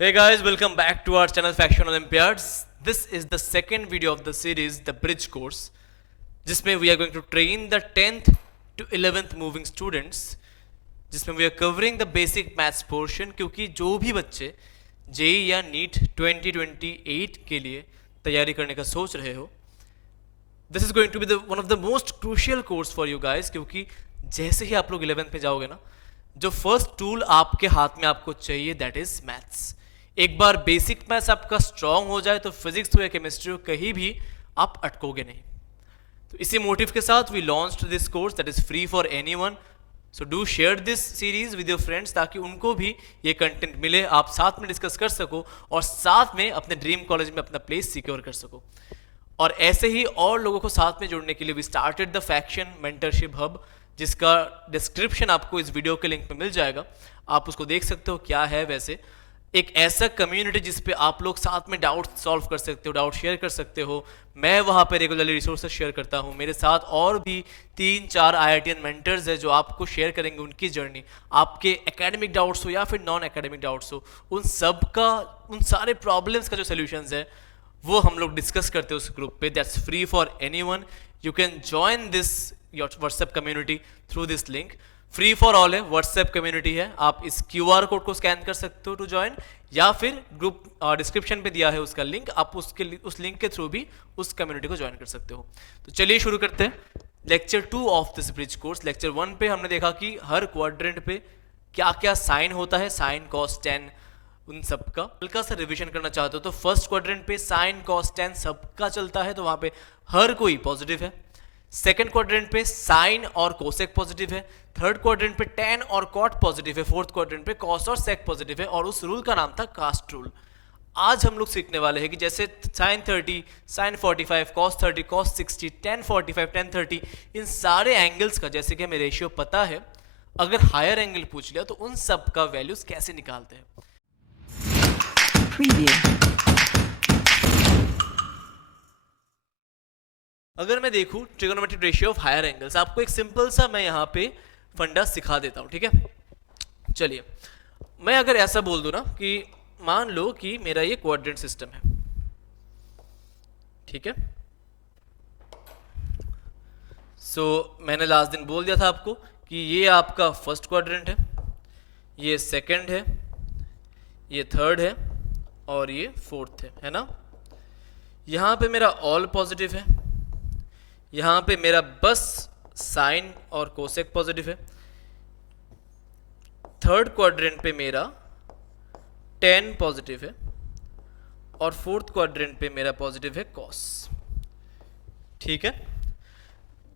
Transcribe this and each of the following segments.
Hey guys, welcome back to our channel Faction Olympiads. This is the second video of the series, the Bridge course, जिसमें we are going to train the 10th to 11th moving students, जिसमें we are covering the basic maths portion क्योंकि जो भी बच्चे JEE या NEET 2028 के लिए तैयारी करने का सोच रहे हो, this is going to be one of the most crucial course for you guys क्योंकि जैसे ही आप लोग 11th में जाओगे ना, जो फर्स्ट टूल आपके हाथ में आपको चाहिए दैट इज मैथ्स। एक बार बेसिक मैथ्स आपका स्ट्रांग हो जाए तो फिजिक्स हो या केमिस्ट्री हो, कहीं भी आप अटकोगे नहीं। तो इसी मोटिव के साथ we launched this course that is free for anyone. So do share this series with your friends ताकि उनको भी ये कंटेंट मिले, आप साथ में डिस्कस कर सको और साथ में अपने ड्रीम कॉलेज में अपना प्लेस सिक्योर कर सको। और ऐसे ही और लोगों को साथ में जोड़ने के लिए we started the faction mentorship hub, जिसका डिस्क्रिप्शन आपको इस वीडियो के लिंक पे मिल जाएगा। आप उसको देख सकते हो क्या है। वैसे एक ऐसा कम्युनिटी जिस पे आप लोग साथ में डाउट सॉल्व कर सकते हो, डाउट शेयर कर सकते हो। मैं वहाँ पे रेगुलरली रिसोर्सेज शेयर करता हूँ। मेरे साथ और भी 3-4 IITian मेंटर्स हैं जो आपको शेयर करेंगे उनकी जर्नी। आपके एकेडमिक डाउट्स हो या फिर नॉन एकेडमिक डाउट्स हो, उन सब का, उन सारे प्रॉब्लम्स का जो सोल्यूशंस है वो हम लोग डिस्कस करते हैं उस ग्रुप पे। That's free for anyone. You can join this your WhatsApp community through this link. Free for all है, व्हाट्सएप कम्युनिटी है। आप इस QR कोड को स्कैन कर सकते हो टू ज्वाइन, या फिर ग्रुप डिस्क्रिप्शन पे दिया है उसका लिंक, आप उस लिंक के थ्रू भी उस कम्युनिटी को ज्वाइन कर सकते हो। तो चलिए शुरू करते हैं lecture 2 of this bridge course. Lecture 1 पे हमने देखा कि हर क्वाड्रेंट पे क्या क्या साइन होता है, साइन कॉस टेन, उन सब का हल्का सा रिवीजन करना चाहते हो तो फर्स्ट क्वाड्रेंट पे साइन कॉस टेन सबका चलता है, तो वहां पे हर कोई पॉजिटिव है। सेकंड क्वाड्रेंट पे साइन और कोसेक पॉजिटिव है। थर्ड क्वाड्रेंट पे टेन और कॉट पॉजिटिव है। फोर्थ क्वाड्रेंट पे कॉस और सेक पॉजिटिव है, और उस रूल का नाम था कास्ट रूल। आज हम लोग सीखने वाले हैं कि जैसे sine 30, sine 45, cos 30, cos 60, tan 45, tan 30, इन सारे एंगल्स का जैसे कि हमें रेशियो पता है, अगर हायर एंगल पूछ लिया तो उन सब का वैल्यूज कैसे निकालते हैं। Preview. अगर मैं देखूं trigonometric ratio of higher angles, आपको एक सिंपल सा मैं यहां पे फंडा सिखा देता हूं, ठीक है। चलिए, मैं अगर ऐसा बोल दूं ना कि मान लो कि मेरा ये क्वाड्रेंट सिस्टम है, ठीक है। मैंने लास्ट दिन बोल दिया था आपको कि ये आपका फर्स्ट क्वाड्रेंट है, ये सेकंड है, ये थर्ड है और ये फोर्थ है ना। यहां पे मेरा ऑल पॉजिटिव है, यहां पे मेरा बस साइन और कोसेक पॉजिटिव है। थर्ड क्वाड्रेंट पे मेरा टेन पॉजिटिव है, और फोर्थ क्वाड्रेंट पे मेरा पॉजिटिव है कॉस, ठीक है।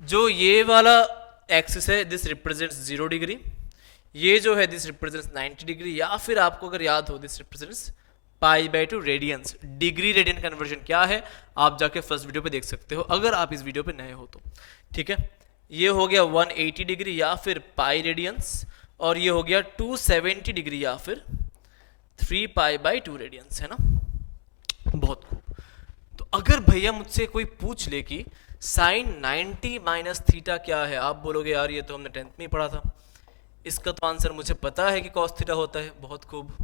जो ये वाला एक्सिस है दिस रिप्रेजेंट्स 0 डिग्री, ये जो है दिस रिप्रेजेंट्स 90 डिग्री, या फिर आपको अगर याद हो this represents π/2 radians. Degree radian conversion क्या है आप जाके फर्स्ट वीडियो पे देख सकते हो अगर आप इस वीडियो पे नए हो तो, ठीक है। ये हो गया 180 डिग्री या फिर पाई रेडियंस, और ये हो गया 270 डिग्री या फिर 3π/2 रेडियंस, है ना। बहुत खूब। तो अगर भैया मुझसे कोई पूछ ले कि साइन 90 माइनस थीटा क्या है, आप बोलोगे यार ये तो हमने 10th में ही पढ़ा था। इसका तो आंसर मुझे पता है कि कॉस थीटा होता है। बहुत खूब।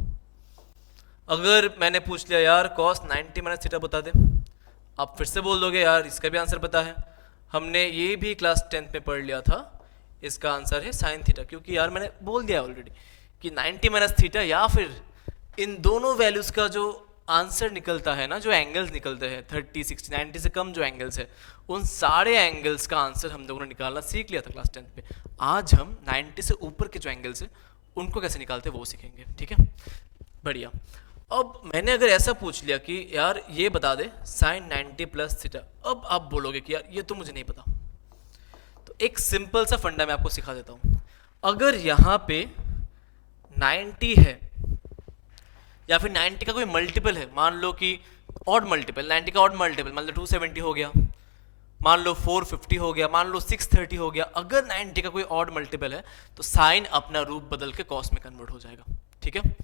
अगर मैंने पूछ लिया यार कॉस 90 माइनस थीटा बता दे, आप फिर से बोल दोगे यार इसका भी आंसर पता है, हमने ये भी क्लास 10th में पढ़ लिया था। इसका आंसर है साइन थीटा, क्योंकि यार मैंने बोल दिया ऑलरेडी कि 90 माइनस थीटा या फिर इन दोनों वैल्यूज का जो आंसर निकलता है ना, जो एंगल्स निकलते हैं 30, 60, 90 से कम जो एंगल्स है, उन सारे एंगल्स का आंसर हम लोगों ने निकालना सीख लिया था क्लास 10th पे। आज हम 90 से ऊपर के जो एंगल्स है उनको कैसे निकालते हैं वो सीखेंगे, ठीक है। बढ़िया। अब मैंने अगर ऐसा पूछ लिया कि यार ये बता दे साइन 90 प्लस थीटा, अब आप बोलोगे कि यार ये तो मुझे नहीं पता। तो एक सिंपल सा फंडा मैं आपको सिखा देता हूं। अगर यहां पे 90 है या फिर 90 का कोई मल्टीपल है, मान लो कि ऑड मल्टीपल, 90 का ऑड मल्टीपल, मान लो 270 हो गया, मान लो 450 हो गया, मान लो 630 हो गया। अगर 90 का कोई ऑड मल्टीपल है तो साइन अपना रूप बदल के कॉस में कन्वर्ट हो जाएगा, ठीक है।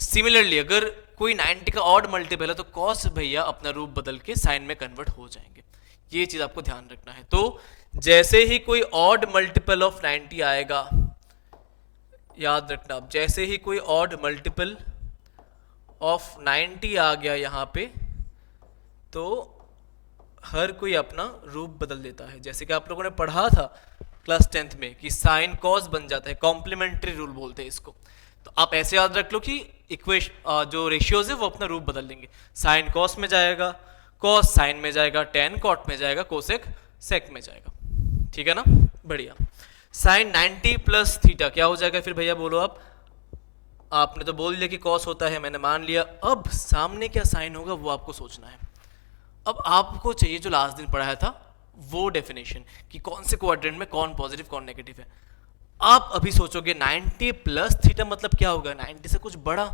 सिमिलरली अगर कोई 90 का ऑड मल्टीपल है तो कॉस भैया अपना रूप बदल के साइन में कन्वर्ट हो जाएंगे। ये चीज आपको ध्यान रखना है। तो जैसे ही कोई ऑड मल्टीपल ऑफ 90 आएगा, याद रखना, जैसे ही कोई ऑड मल्टीपल ऑफ 90 आ गया यहाँ पे, तो हर कोई अपना रूप बदल देता है। जैसे कि आप लोगों ने पढ़ा था क्लास 10th में कि साइन कॉस बन जाता है, कॉम्प्लीमेंट्री रूल बोलते हैं इसको। तो आप ऐसे याद रख लो कि इक्वेशन जो रेशियोज है वो अपना रूप बदल लेंगे। साइन कॉस में जाएगा, कॉस साइन में जाएगा, टेन कॉट में जाएगा, कोसेक सेक में जाएगा। ठीक है ना, बढ़िया। साइन 90 प्लस थीटा क्या हो जाएगा फिर भैया, बोलो आप। आपने तो बोल दिया कि कॉस होता है, मैंने मान लिया। अब सामने क्या साइन होगा वो आपको सोचना है। अब आपको चाहिए जो लास्ट दिन पढ़ाया था वो डेफिनेशन कि कौन से क्वाड्रेंट में कौन पॉजिटिव कौन नेगेटिव है। आप अभी सोचोगे 90 प्लस थीटा मतलब क्या होगा, 90 से कुछ बड़ा।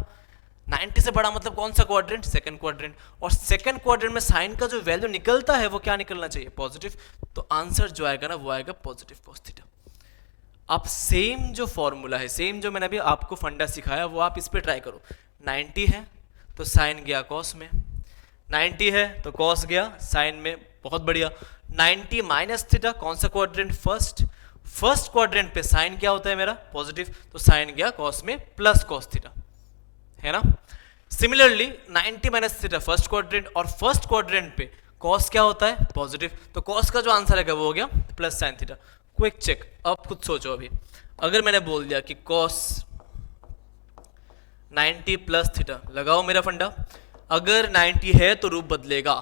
90 से बड़ा मतलब कौन सा क्वाड्रेंट, सेकंड क्वाड्रेंट। और सेकंड क्वाड्रेंट में साइन का जो वैल्यू निकलता है वो क्या निकलना चाहिए, पॉजिटिव। तो आंसर जो आएगा ना वो आएगा पॉजिटिव कॉस थीटा। आप सेम जो फॉर्मूला है, सेम जो मैंने अभी आपको फंडा सिखाया वो आप इस पे ट्राई करो। 90 है तो साइन गया कॉस में, 90 है तो कॉस गया साइन में, बहुत बढ़िया। 90 माइनस थीटा, कौन सा क्वाड्रेंट, फर्स्ट। फर्स्ट क्वाड्रेंट पे साइन क्या होता है मेरा, पॉजिटिव, तो साइन गया कॉस में प्लस कॉस थीटा, है ना। Similarly 90 minus theta first quadrant, और फर्स्ट क्वाड्रेंट पे कॉस क्या होता है, पॉजिटिव, तो कॉस का जो आंसर है वो हो गया plus sine theta. Quick check, अब खुद सोचो। अभी अगर मैंने बोल दिया कि कॉस 90 प्लस थीटा, लगाओ मेरा फंडा। अगर 90 है तो रूप बदलेगा,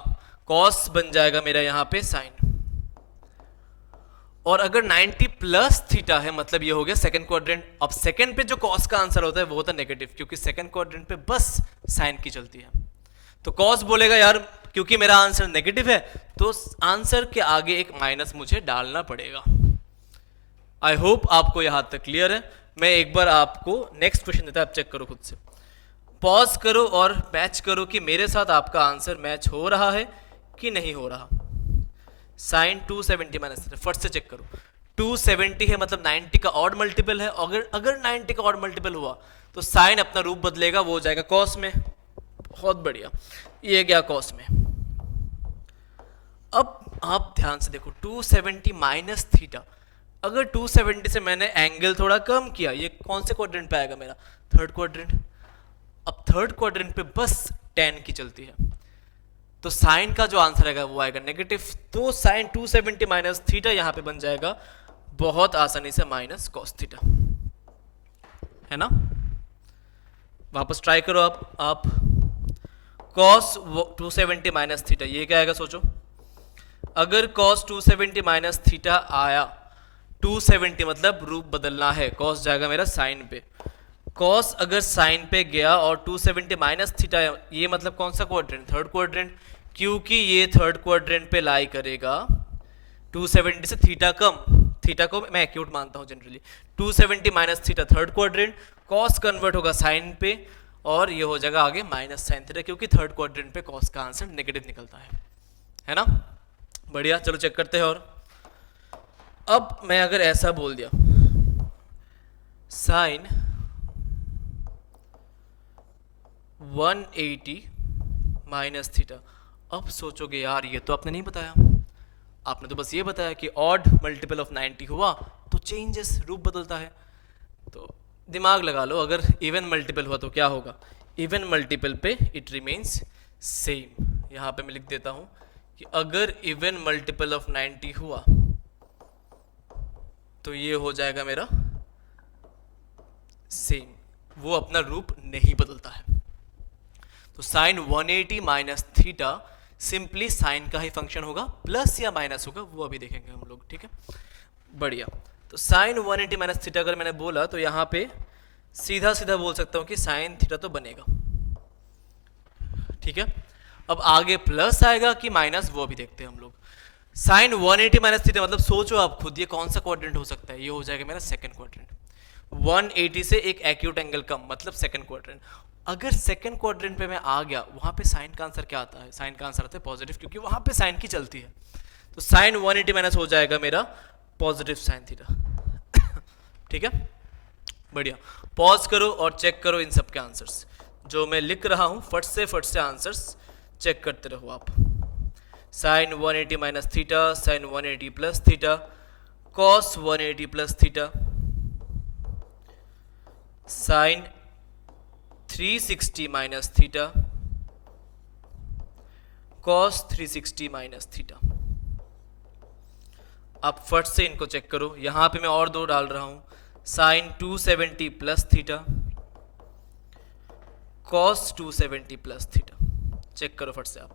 कॉस बन जाएगा मेरा यहाँ पे साइन। और अगर 90 प्लस थीटा है मतलब ये हो गया सेकंड क्वाड्रेंट। अब सेकंड पे जो कॉस का आंसर होता है वो होता है नेगेटिव, क्योंकि सेकंड क्वाड्रेंट पे बस साइन की चलती है। तो कॉस बोलेगा यार क्योंकि मेरा आंसर नेगेटिव है तो आंसर के आगे एक माइनस मुझे डालना पड़ेगा। आई होप आपको यहां तक क्लियर है। मैं एक बार आपको नेक्स्ट क्वेश्चन देता हूं, आप चेक करो खुद से, पॉज करो और मैच करो कि मेरे साथ आपका आंसर मैच हो रहा है कि नहीं हो रहा। साइन 270 माइनस, फट से चेक करो। 270 है मतलब 90 का ऑड मल्टीपल है। अगर 90 का ऑड मल्टीपल हुआ तो साइन अपना रूप बदलेगा, वो हो जाएगा कॉस में। बहुत बढ़िया, ये गया कॉस में। अब आप ध्यान से देखो 270 माइनस थीटा, अगर 270 से मैंने एंगल थोड़ा कम किया, ये कौन से क्वाड्रेंट पे आएगा मेरा, थर्ड क्वाड्रेंट। अब थर्ड क्वाड्रेंट पे बस tan की चलती है, तो साइन का जो आंसर आएगा वो आएगा नेगेटिव। तो साइन 270 माइनस थीटा यहां पे बन जाएगा बहुत आसानी से माइनस कॉस थीटा, है ना। वापस ट्राई करो आप cos 270 माइनस थीटा, ये क्या आएगा सोचो। अगर cos 270 माइनस थीटा आया, 270 मतलब रूप बदलना है, cos जाएगा मेरा साइन पे। cos अगर साइन पे गया और 270 माइनस थीटा, ये मतलब कौन सा क्वाड्रेंट, थर्ड क्वाड्रेंट, क्योंकि ये थर्ड क्वाड्रेंट पे लाई करेगा। 270 से थीटा कम, थीटा को मैं एक्यूट मानता हूं generally. 270 minus theta third quadrant, cos convert होगा साइन पे और ये हो जाएगा आगे माइनस साइन थीटा, क्योंकि थर्ड क्वाड्रेंट पे cos का आंसर नेगेटिव निकलता है ना। बढ़िया, चलो चेक करते हैं। और अब मैं अगर ऐसा बोल दिया साइन 180 माइनस थीटा, अब सोचोगे यार ये तो आपने नहीं बताया, आपने तो बस ये बताया कि ऑड मल्टीपल ऑफ 90 हुआ तो चेंजेस, रूप बदलता है। तो दिमाग लगा लो, अगर इवन मल्टीपल हुआ तो क्या होगा, इवन मल्टीपल पे इट रिमेन्स सेम। यहाँ पे मैं लिख देता हूँ कि अगर इवन मल्टीपल ऑफ 90 हुआ तो ये हो जाएगा मेरा सेम, वो अपना रूप नहीं बदलता है। तो sine 180 minus theta simply sine का ही फंक्शन होगा, प्लस या माइनस होगा वो अभी देखेंगे हम लोग, ठीक है। बढ़िया, तो साइन 180 माइनस थीटा अगर मैंने बोला तो यहाँ पे सीधा सीधा बोल सकता हूँ कि साइन थीटा तो बनेगा, ठीक है। अब आगे प्लस आएगा कि माइनस वो अभी देखते हैं हम लोग। साइन 180 माइनस थीटा मतलब सोचो आप खुद, ये कौन सा क्वाड्रेंट हो सकता है, ये हो जाएगा मेरा सेकंड क्वाड्रेंट। 180 से एक एक्यूट एंगल कम मतलब सेकंड क्वाड्रेंट। अगर सेकंड क्वाड्रेंट पे मैं आ गया, वहां पे साइन का आंसर क्या आता है, साइन का आंसर आता है पॉजिटिव, क्योंकि वहां पे साइन की चलती है। तो साइन 180 माइनस हो जाएगा मेरा पॉजिटिव साइन थीटा, ठीक है। बढ़िया, पॉज करो और चेक करो इन सब के आंसर्स जो मैं लिख रहा हूं, फट से आंसर्स चेक करते रहो आप। Sine 180 minus theta, sine 180 plus theta, cos 180 plus theta, sine 360 minus theta cos 360 minus theta. अब फट से इनको चेक करो, यहां पे मैं और दो डाल रहा हूं, sine 270 plus theta cos 270 plus theta. Check करो फट से आप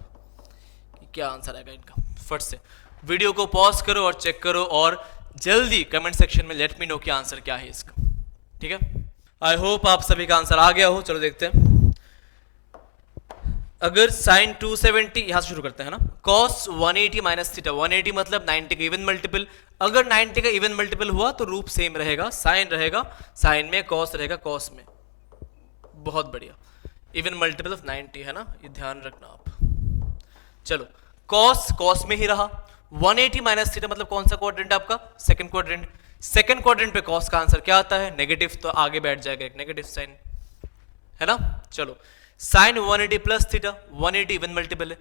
कि क्या आंसर आएगा इनका। फट से वीडियो को पॉज करो और चेक करो, और जल्दी कमेंट सेक्शन में लेट मी नो कि आंसर क्या है इसका। ठीक है, आई होप आप सभी का आंसर आ गया हो। चलो देखते हैं। अगर साइन 270 यहां से शुरू करते हैं ना, कॉस 180 माइनस थीटा, 180 मतलब 90 का इवन मल्टीपल। अगर 90 का इवन मल्टीपल हुआ तो रूप सेम रहेगा, साइन रहेगा साइन में, कॉस रहेगा कॉस में। बहुत बढ़िया, इवन मल्टीपल ऑफ 90 है ना, ये ध्यान रखना आप। चलो कॉस कॉस में ही रहा, 180 माइनस थीटा मतलब कौन सा क्वाड्रेंट आपका, सेकंड क्वाड्रेंट। सेकंड क्वाड्रेंट पे कॉस का आंसर क्या आता है, नेगेटिव, तो आगे बैठ जाएगा एक नेगेटिव साइन, है ना। चलो sine 180 plus theta, 180 even multiple है,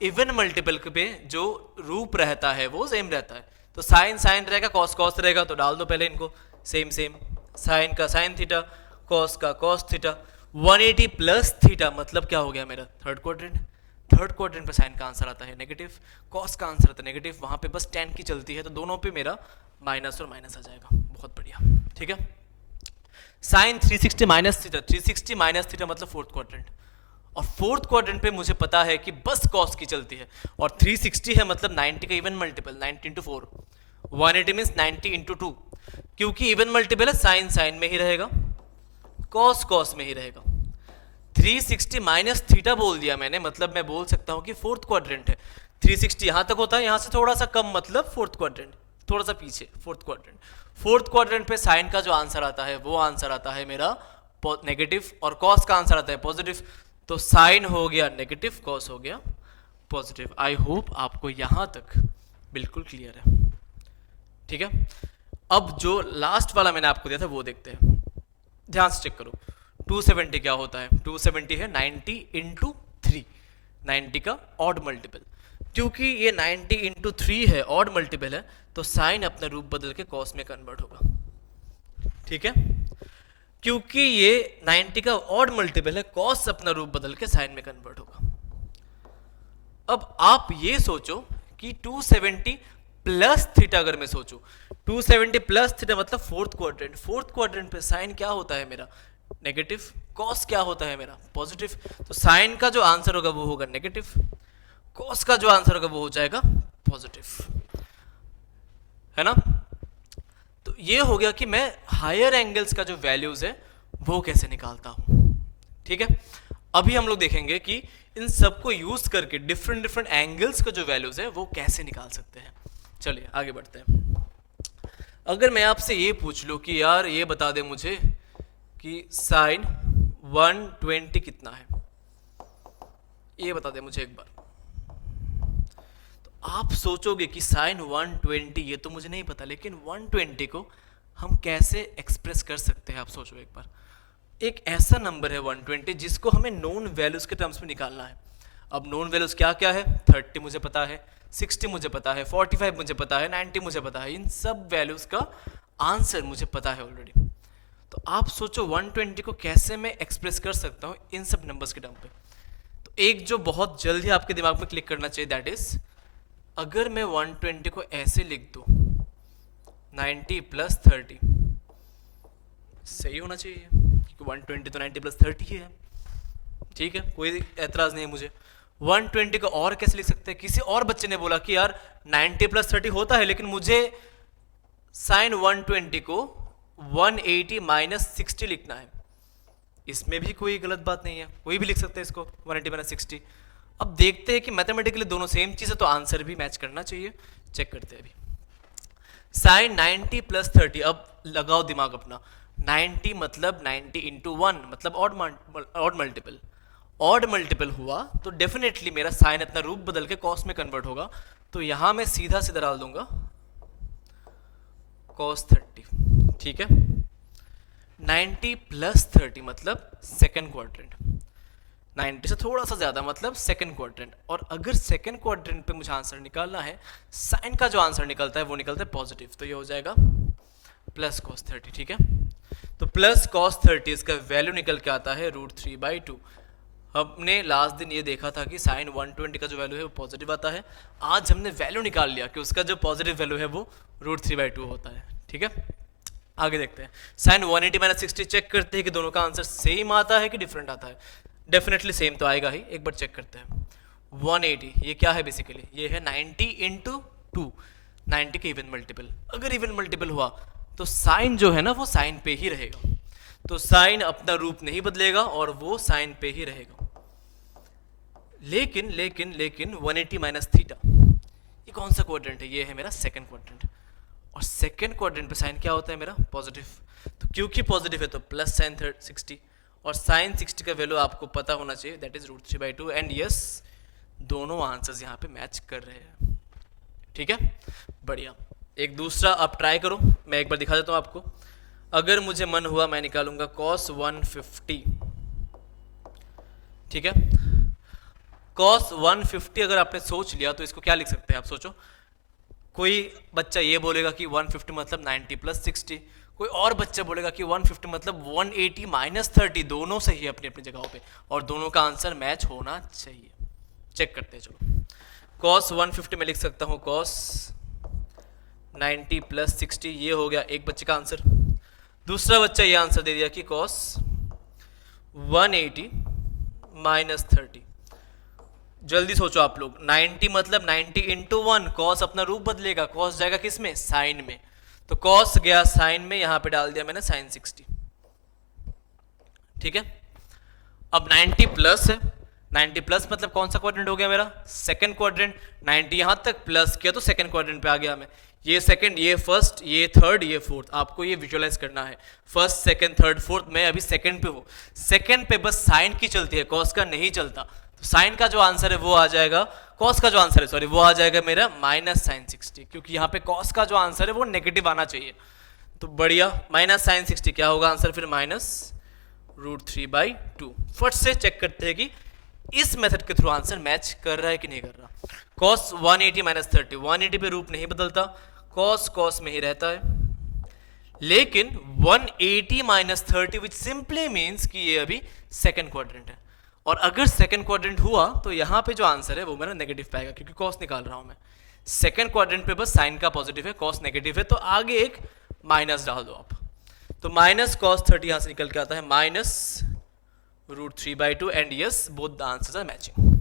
इवन मल्टीपल पे जो रूप रहता है वो सेम रहता है, तो साइन साइन रहेगा कॉस कॉस रहेगा, तो डाल दो पहले इनको सेम सेम, साइन का साइन थीटा कॉस का कॉस थीटा। 180 प्लस थीटा मतलब क्या हो गया मेरा, थर्ड क्वाड्रेंट। थर्ड क्वाड्रेंट पे साइन का आंसर आता है नेगेटिव, कॉस का आंसर आता है नेगेटिव, वहां पे बस tan की चलती है, तो दोनों पे मेरा माइनस और माइनस आ जाएगा। बहुत बढ़िया, ठीक है। Sine 360 minus theta, 360 minus theta मतलब फोर्थ क्वाड्रेंट, और फोर्थ क्वाड्रेंट पे मुझे पता है कि बस कॉस की चलती है, और 360 है मतलब 90 का even multiple, 90 into 4, 180 means 90 into 2, क्योंकि इवन मल्टीपल है साइन साइन में ही रहेगा, कॉस कॉस में ही रहेगा। 360 माइनस थीटा बोल दिया मैंने, मतलब मैं बोल सकता हूं कि फोर्थ क्वाड्रेंट है। 360 यहां तक होता है, यहां से थोड़ा सा कम मतलब फोर्थ क्वाड्रेंट, थोड़ा सा पीछे फोर्थ क्वाड्रेंट। फोर्थ क्वाड्रेंट पे साइन का जो आंसर आता है वो आंसर आता है मेरा नेगेटिव, और कॉस का आंसर आता है पॉजिटिव, तो साइन हो गया नेगेटिव, कॉस हो गया पॉजिटिव। आई होप आपको यहां तक बिल्कुल क्लियर है, ठीक है। अब जो लास्ट वाला मैंने आपको दिया था वो देखते हैं, ध्यान से चेक करो। 270 क्या होता है, 270 है 90 इंटू 3, 90 का ऑड मल्टीपल, क्योंकि ये 90 इंटू 3 है, ऑड मल्टीपल है, तो साइन अपना रूप बदल के कॉस में कन्वर्ट होगा, ठीक है। क्योंकि ये 90 का ऑड मल्टीपल है, कॉस अपना रूप बदल के साइन में कन्वर्ट होगा। अब आप ये सोचो कि 270 प्लस थीटा, अगर मैं सोचूं 270 प्लस थीटा मतलब फोर्थ क्वाड्रेंट, फोर्थ क्वाड्रेंट पे साइन क्या होता है मेरा, नेगेटिव, कॉस क्या होता है मेरा, पॉजिटिव, तो साइन का जो आंसर होगा वो होगा नेगेटिव, कॉस का जो आंसर होगा वो हो जाएगा पॉजिटिव, है ना। तो ये हो गया कि मैं हायर एंगल्स का जो वैल्यूज है वो कैसे निकालता हूं, ठीक है। अभी हम लोग देखेंगे कि इन सबको यूज करके डिफरेंट डिफरेंट एंगल्स का जो वैल्यूज है वो कैसे निकाल सकते हैं। चलिए आगे बढ़ते हैं। अगर मैं आपसे ये पूछ लूं कि यार ये बता दे मुझे कि साइन 120 कितना है, ये बता दे मुझे एक बार, तो आप सोचोगे कि साइन 120 ये तो मुझे नहीं पता, लेकिन 120 को हम कैसे एक्सप्रेस कर सकते हैं, आप सोचो एक बार। एक ऐसा नंबर है 120 जिसको हमें नोन वैल्यूज के टर्म्स में निकालना है। अब नोन वैल्यूज क्या क्या है, 30 मुझे पता है, 60 मुझे पता है, 45 मुझे पता है, 90 मुझे पता है, इन सब वैल्यूज का आंसर मुझे पता है ऑलरेडी। तो आप सोचो 120 को कैसे मैं एक्सप्रेस कर सकता हूँ इन सब नंबर्स के टर्म पे। तो एक जो बहुत जल्दी आपके दिमाग में क्लिक करना चाहिए, दैट इज, अगर मैं 120 को ऐसे लिख दूं 90 प्लस 30, सही होना चाहिए क्योंकि 120 तो 90 प्लस 30 ही है, ठीक है, कोई एतराज नहीं है मुझे। 120 को और कैसे लिख सकते हैं, किसी और बच्चे ने बोला कि यार 90 प्लस 30 होता है, लेकिन मुझे साइन 120 को 180 माइनस 60 लिखना है। इसमें भी कोई गलत बात नहीं है, कोई भी लिख सकते हैं इसको 180 माइनस 60। अब देखते हैं कि मैथमेटिकली दोनों सेम चीज है तो आंसर भी मैच करना चाहिए, चेक करते हैं अभी। साइन 90 प्लस 30, अब लगाओ दिमाग अपना, 90 मतलब 90 इंटू 1 मतलब ऑड मल्टीपल, ऑड मल्टीपल हुआ तो डेफिनेटली मेरा साइन अपना रूप बदल के कॉस में कन्वर्ट होगा, तो यहां मैं सीधा सीधा डाल दूंगा cos 30, ठीक है। 90 प्लस 30 मतलब सेकेंड क्वाड्रेंट, 90 से थोड़ा सा ज्यादा मतलब सेकेंड क्वाड्रेंट, और अगर सेकेंड क्वाड्रेंट पे मुझे आंसर निकालना है, साइन का जो आंसर निकलता है वो निकलता है पॉजिटिव, तो ये हो जाएगा प्लस cos 30, ठीक है। तो प्लस कॉस 30 इसका वैल्यू निकल के आता है √3/2। हमने लास्ट दिन ये देखा था कि साइन 120 का जो वैल्यू है वो पॉजिटिव आता है। आज हमने वैल्यू निकाल लिया कि उसका जो पॉजिटिव वैल्यू है वो √3/2 होता है। ठीक है, आगे देखते हैं। साइन 180 - 60 चेक करते हैं कि दोनों का आंसर सेम आता है कि डिफरेंट आता है। डेफिनेटली सेम तो आएगा ही, एक बार चेक करते हैं। 180 ये क्या है बेसिकली, ये है 90 × 2, 90 के इवन मल्टीपल। अगर इवन मल्टीपल हुआ तो साइन जो है ना वो साइन पे ही रहेगा, तो साइन अपना रूप नहीं बदलेगा और वो साइन पे ही रहेगा। लेकिन लेकिन लेकिन 180 - थीटा ये कौन सा क्वाड्रेंट है, ये है मेरा सेकंड क्वाड्रेंट, और सेकंड क्वाड्रेंट पे साइन क्या होता है मेरा पॉजिटिव। तो क्योंकि पॉजिटिव है तो प्लस साइन 60, और साइन 60 का वैल्यू आपको पता होना चाहिए, दैट इज √3/2। एंड यस, दोनों आंसर्स यहाँ पे मैच कर रहे हैं। ठीक है, बढ़िया। एक दूसरा आप ट्राई करो, मैं एक बार दिखा देता हूँ आपको। अगर मुझे मन हुआ मैं निकालूंगा cos 150। ठीक है, cos 150 अगर आपने सोच लिया तो इसको क्या लिख सकते हैं आप सोचो। कोई बच्चा ये बोलेगा कि 150 मतलब 90 + 60, कोई और बच्चा बोलेगा कि 150 मतलब 180 - 30। दोनों सही है अपनी अपनी जगहों पे और दोनों का आंसर मैच होना चाहिए। चेक करते हैं, चलो। cos 150 में लिख सकता हूँ cos 90 + 60, ये हो गया एक बच्चे का आंसर। दूसरा बच्चा ये आंसर दे दिया कि cos 180 - 30। जल्दी सोचो आप लोग, 90 मतलब 90 × 1, cos अपना रूप बदलेगा, cos जाएगा किस में, साइन में, तो cos गया साइन में, यहां पे डाल दिया मैंने साइन 60। ठीक है, अब 90 प्लस है, 90 प्लस मतलब कौन सा क्वाड्रेंट हो गया मेरा, सेकंड क्वाड्रेंट। 90 यहां तक प्लस किया तो सेकंड क्वाड्रेंट पे आ गया मैं। ये सेकंड, ये फर्स्ट, ये थर्ड, ये फोर्थ, आपको ये विजुअलाइज करना है। फर्स्ट, सेकंड, थर्ड, फोर्थ, मैं अभी सेकंड पे हूँ। सेकंड पे बस साइन की चलती है, कॉस का नहीं चलता। तो साइन का जो आंसर है वो आ जाएगा, कॉस का जो आंसर है सॉरी वो आ जाएगा मेरा -sin 60, क्योंकि यहाँ पे कॉस का जो आंसर है वो नेगेटिव आना चाहिए। तो बढ़िया, -sin 60 क्या होगा आंसर फिर, -√3/2। फट से चेक करते हैं कि इस मेथड के थ्रू आंसर मैच कर रहा है कि नहीं कर रहा। cos 180 - 30, 180 पे रूप नहीं बदलता, cos cos में ही रहता है। लेकिन 180 - 30 विच सिंपली मीन्स कि ये अभी सेकंड क्वाड्रेंट है, और अगर सेकंड क्वाड्रेंट हुआ तो यहाँ पे जो आंसर है वो मेरा नेगेटिव पाएगा, क्योंकि cos निकाल रहा हूँ मैं। सेकंड क्वाड्रेंट पे बस साइन का पॉजिटिव है, cos नेगेटिव है, तो आगे एक माइनस डाल दो आप। तो -cos 30 यहाँ से निकल के आता है -√3/2, and yes both the answers are matching.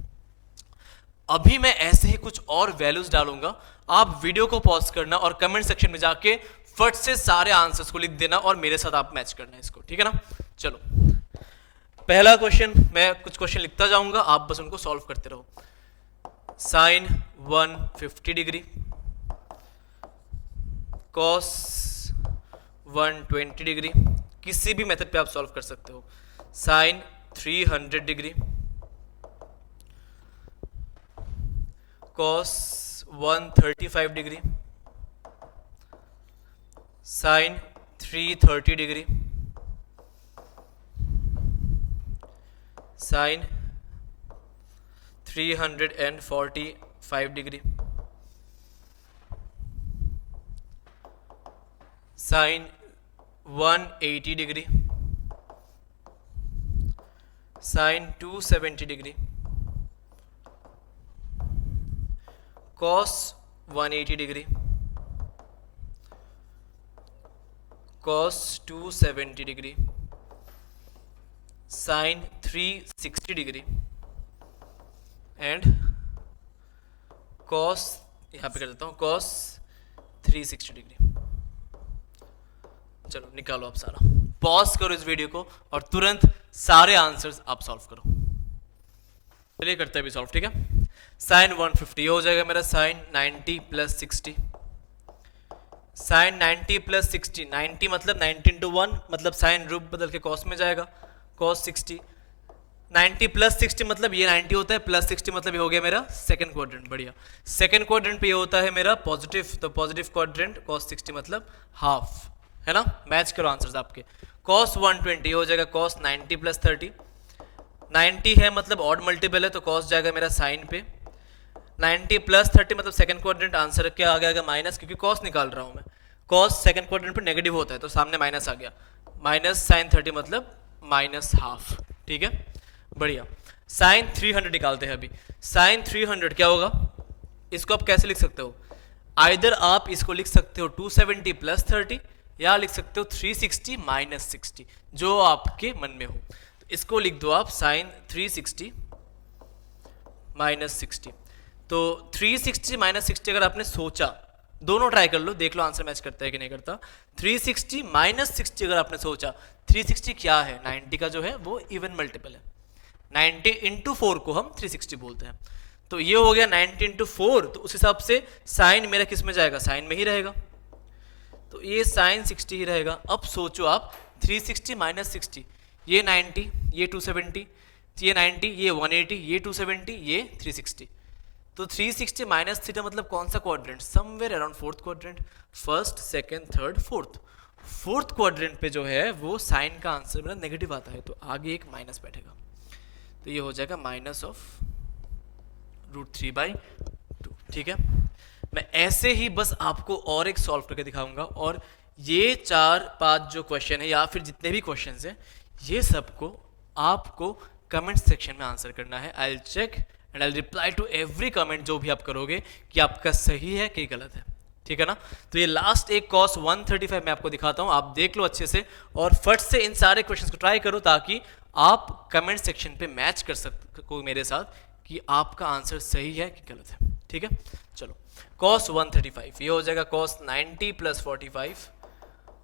अभी मैं ऐसे ही कुछ और वैल्यूज डालूंगा, आप वीडियो को पॉज करना और कमेंट सेक्शन में जाके फट से सारे आंसर्स को लिख देना और मेरे साथ आप मैच करना इसको, ठीक है ना। चलो, पहला क्वेश्चन, मैं कुछ क्वेश्चन लिखता जाऊंगा, आप बस उनको सॉल्व करते रहो। साइन 150 डिग्री, कॉस 120 डिग्री, किसी भी मेथड पे आप सॉल्व कर सकते हो। Sine 300 degree, cos 135 degree, sine 330 degree, sine 345 degree, sine 180 degree, sine 270 degree, cos 180 degree, cos 270 degree, sine 360 degree, and cos, यहाँ पे कर देता हूँ cos 360 डिग्री। चलो निकालो आप सारा, पॉज करो इस वीडियो को और तुरंत सारे आंसर्स आप सॉल्व करो। चलिए करते हैं अभी सॉल्व, ठीक है। साइन 150 हो जाएगा मेरा साइन 90 + 60, साइन 90 + 60, 90 मतलब 90 × 1 मतलब साइन रूप बदल के कॉस में जाएगा, cos 60, 90 + 60 मतलब ये 90 होता है, प्लस 60 मतलब ये हो गया मेरा सेकंड क्वाड्रेंट। बढ़िया, सेकंड क्वाड्रेंट पे ये होता है मेरा पॉजिटिव, तो पॉजिटिव क्वाड्रेंट, cos 60 मतलब हाफ, है ना। मैच करो आंसर्स आपके। cos 120 हो जाएगा cos 90 + 30, 90 है मतलब ऑड मल्टीपल है तो cos जाएगा मेरा साइन पे, 90 + 30 मतलब सेकंड क्वाड्रेंट, आंसर क्या आ गया माइनस, क्योंकि cos निकाल रहा हूं मैं। cos सेकंड क्वाड्रेंट पे नेगेटिव होता है तो सामने माइनस आ गया, माइनस साइन 30 मतलब माइनस हाफ, ठीक है, बढ़िया। साइन 300 निकालते हैं अभी। साइन 300 क्या होगा, इसको आप कैसे लिख सकते हो, आइदर आप इसको लिख सकते हो 270 प्लस 30 या लिख सकते हो 360 माइनस 60, जो आपके मन में हो। तो इसको लिख दो आप साइन 360 माइनस 60। तो 360 माइनस 60 अगर आपने सोचा, दोनों ट्राई कर लो, देख लो आंसर मैच करता है कि नहीं करता। 360 माइनस 60 अगर आपने सोचा, 360 क्या है, 90 का जो है वो इवन मल्टीपल है, 90 इंटू 4 को हम 360 बोलते हैं। तो ये हो गया 90 इंटू 4, तो उस हिसाब से साइन मेरा किस में जाएगा, साइन में ही रहेगा, तो ये साइन 60 ही रहेगा। अब सोचो आप 360 माइनस 60, ये 90, ये 270, ये 90, ये 180, ये 270, ये 360। तो 360 माइनस थीटा मतलब कौन सा quadrant, somewhere around fourth quadrant, first second third fourth. Fourth quadrant पे जो है वो साइन का आंसर मेरा नेगेटिव आता है, तो आगे एक माइनस बैठेगा, तो ये हो जाएगा माइनस ऑफ √3/2, ठीक है। मैं ऐसे ही बस आपको और एक सॉल्व करके दिखाऊंगा, और ये 4-5 जो क्वेश्चन है या फिर जितने भी क्वेश्चन हैं, ये सबको आपको कमेंट सेक्शन में आंसर करना है। I will check and I will reply to every comment जो भी आप करोगे कि आपका सही है कि गलत है, ठीक है ना। तो ये लास्ट एक कॉस 135 मैं आपको दिखाता हूँ, आप देख लो अच्छे से और फट से इन सारे क्वेश्चंस को ट्राई करो, ताकि आप कमेंट सेक्शन पे मैच कर सको मेरे साथ कि आपका आंसर सही है कि गलत है, ठीक है। चलो कॉस 135, ये हो जाएगा कॉस 90 प्लस 45।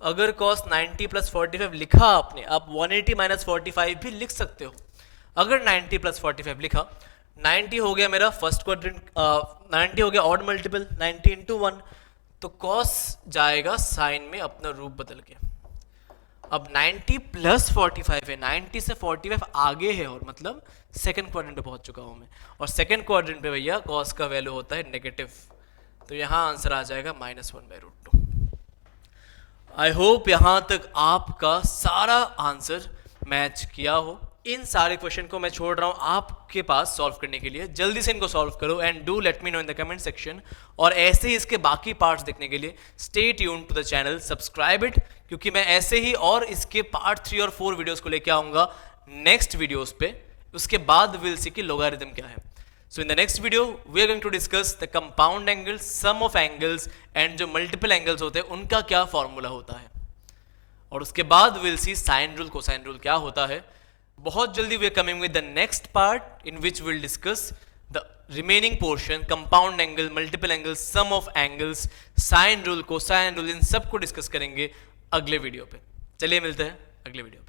अगर कॉस 90 प्लस 45 लिखा आपने, आप 180 माइनस 45 भी लिख सकते हो। अगर 90 प्लस 45 लिखा, 90 हो गया मेरा फर्स्ट क्वाड्रेंट, 90 हो गया ऑड मल्टीपल 90 इंटू 1, तो कॉस जाएगा साइन में अपना रूप बदल के। अब 90 प्लस 45 है, 90 से 45 आगे है, और मतलब सेकंड क्वाड्रेंट पे पहुंच चुका हूं मैं, और सेकंड क्वाड्रेंट पे भैया कॉस का वैल्यू होता है नेगेटिव, तो यहां आंसर आ जाएगा -1/√2। आई होप यहां तक आपका सारा आंसर मैच किया हो। इन सारे क्वेश्चन को मैं छोड़ रहा हूं आपके पास सॉल्व करने के लिए, जल्दी से इनको सॉल्व करो and do let me know in the comment section. और ऐसे ही इसके बाकी पार्ट्स देखने के लिए stay tuned to the channel, subscribe it, क्योंकि मैं ऐसे ही और इसके पार्ट 3 और 4 वीडियोस को लेके आऊंगा नेक्स्ट वीडियोस पे। उसके बाद विल सी कि लोगारिथम क्या है। So in the next video we are going to discuss the compound angles, sum of angles and जो मल्टीपल एंगल्स होते हैं उनका क्या फॉर्मूला होता है, और उसके बाद will see sine rule, cosine rule क्या होता है। बहुत जल्दी we are coming with the next part in which will discuss the remaining portion, compound angle, multiple angles, sum of angles, sine rule, cosine rule, इन सब को discuss करेंगे अगले वीडियो पे। चलिए मिलते हैं अगले वीडियो पे।